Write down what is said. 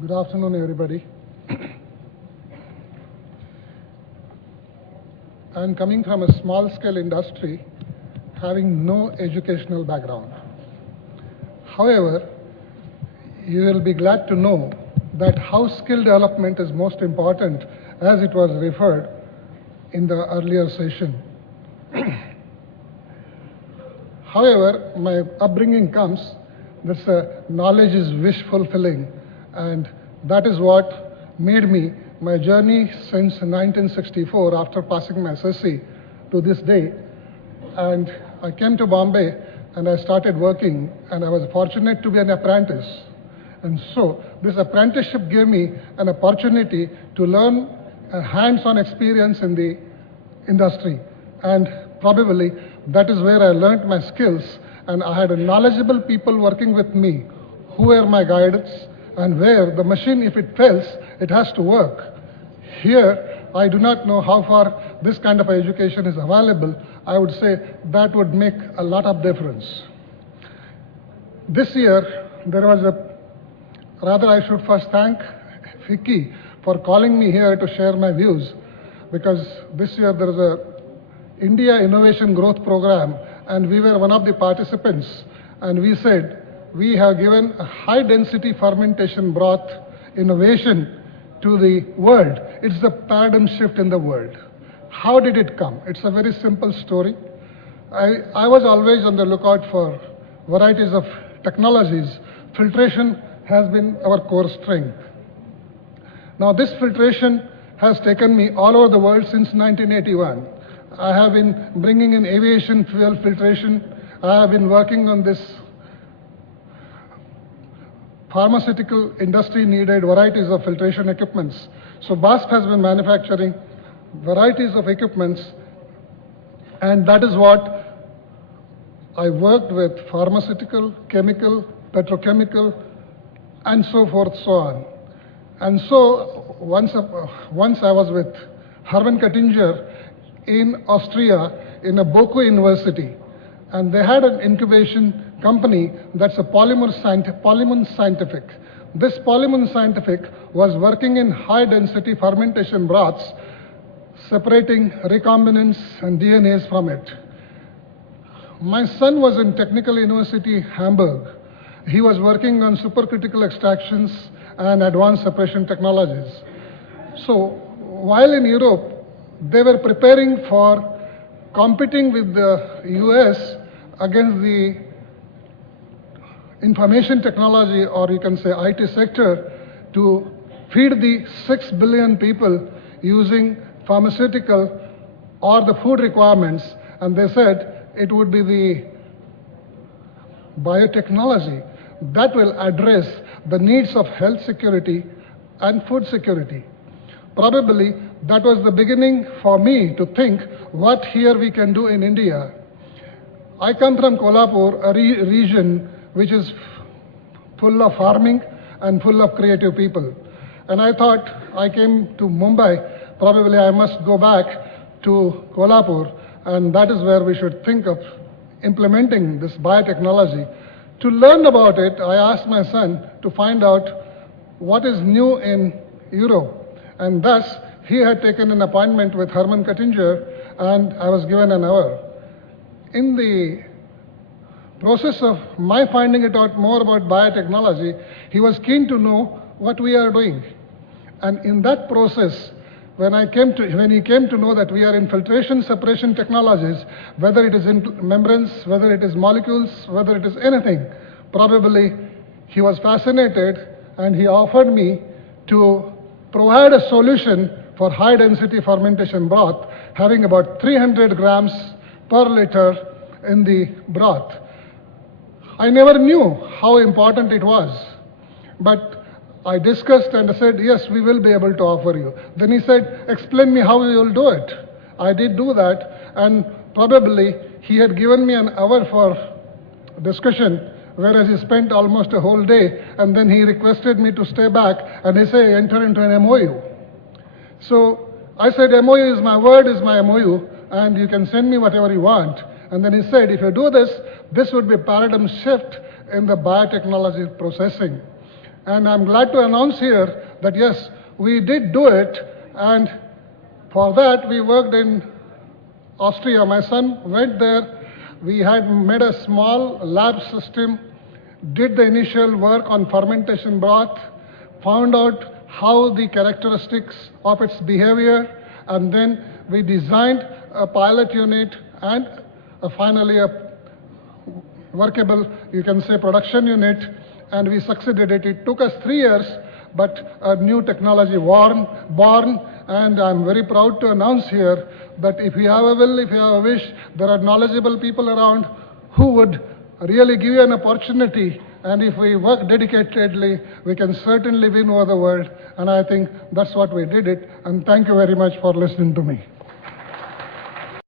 Good afternoon, everybody. I'm coming from a small-scale industry having no educational background. However, you will be glad to know that how skill development is most important, as it was referred in the earlier session. However, my upbringing comes that knowledge is wish fulfilling, and that is what made me my journey since 1964 after passing my SSC to this day. And I came to Bombay and I started working, and I was fortunate to be an apprentice. And so this apprenticeship gave me an opportunity to learn a hands-on experience in the industry. And probably that is where I learned my skills, and I had knowledgeable people working with me who were my guides, and where the machine, if it fails, it has to work. Here, I do not know how far this kind of education is available. I would say that would make a lot of difference. This year, I should first thank Vicky for calling me here to share my views, because this year there is a India Innovation Growth Program, and we were one of the participants, and we said we have given a high-density fermentation broth innovation to the world. It's the paradigm shift in the world. How did it come? It's a very simple story. I was always on the lookout for varieties of technologies. Filtration has been our core strength. Now this filtration has taken me all over the world since 1981. I have been bringing in aviation fuel filtration. I have been working on this pharmaceutical industry needed varieties of filtration equipments. So BASF has been manufacturing varieties of equipments, and that is what I worked with: pharmaceutical, chemical, petrochemical, and so forth, so on. And so once I was with Hermann Kattinger in Austria in a Boku University, and they had an incubation company that's a Polymer Scientific. This Polymer Scientific was working in high-density fermentation broths, separating recombinants and DNAs from it. My son was in Technical University, Hamburg. He was working on supercritical extractions and advanced separation technologies. So while in Europe, they were preparing for competing with the US against the information technology, or you can say IT sector, to feed the 6 billion people using pharmaceutical or the food requirements. And they said it would be the biotechnology that will address the needs of health security and food security. Probably that was the beginning for me to think what here we can do in India. I come from Kolhapur, a region which is full of farming and full of creative people. And I thought, I came to Mumbai, probably I must go back to Kolhapur, and that is where we should think of implementing this biotechnology. To learn about it, I asked my son to find out what is new in Europe. And thus, he had taken an appointment with Hermann Kattinger, and I was given an hour. In the process of my finding it out more about biotechnology, he was keen to know what we are doing. And in that process, when he came to know that we are in filtration separation technologies, whether it is in membranes, whether it is molecules, whether it is anything, probably he was fascinated, and he offered me to provide a solution for high density fermentation broth, having about 300 grams per liter in the broth. I never knew how important it was, but I discussed and I said, yes, we will be able to offer you. Then he said, explain me how you will do it. I did do that, and probably he had given me an hour for discussion, whereas he spent almost a whole day, and then he requested me to stay back, and he said, enter into an MOU. So I said, MOU is my word, is my MOU, and you can send me whatever you want. And then he said, if you do this, this would be a paradigm shift in the biotechnology processing. And I'm glad to announce here that yes, we did do it, and for that we worked in Austria. My son went there. We had made a small lab system, did the initial work on fermentation broth, found out how the characteristics of its behavior, and then we designed a pilot unit and finally a workable, you can say, production unit, and we succeeded it. It took us 3 years, but a new technology born, and I'm very proud to announce here that if you have a will, if you have a wish, there are knowledgeable people around who would really give you an opportunity, and if we work dedicatedly, we can certainly win over the world, and I think that's what we did it, and thank you very much for listening to me.